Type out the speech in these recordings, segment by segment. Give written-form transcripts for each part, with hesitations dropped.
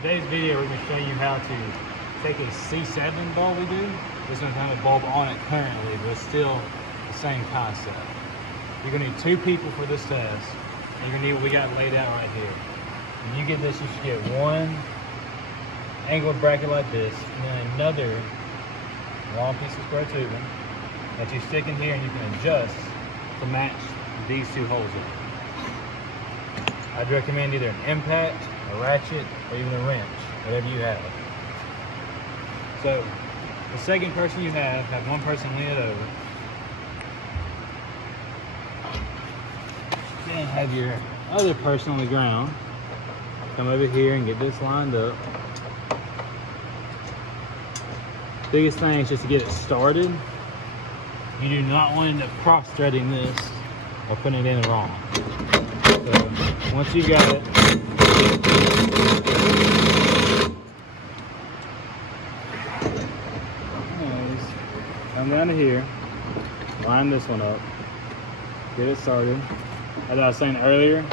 Today's video, we're going to show you how to take a C7 bulb we do. This one's have a bulb on it currently, but it's still the same concept. You're going to need 2 people for this test. And you're going to need what we got laid out right here. When you get this, you should get one angled bracket like this, and then another long piece of square tubing that you stick in here, and you can adjust to match these 2 holes in. I'd recommend either an impact, a ratchet, or even a wrench, whatever you have. So the second person you have one person lean it over. Then have your other person on the ground come over here and get this lined up. Biggest thing is just to get it started. You do not want to end up cross-threading this or putting it in wrong. So once you got it, come down to here, line this one up, get it started. As I was saying earlier,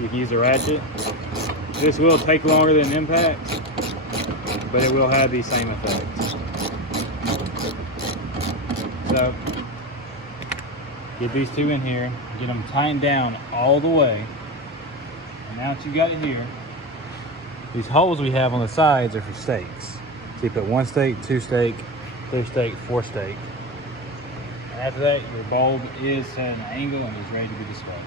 you can use a ratchet. This will take longer than impact, but it will have the same effect. So, get these 2 in here, get them tightened down all the way. And now that you got it here, these holes we have on the sides are for stakes. So you put 1 stake, 2 stake, 3 stake, 4 stake. And after that, your bulb is at an angle and is ready to be displayed.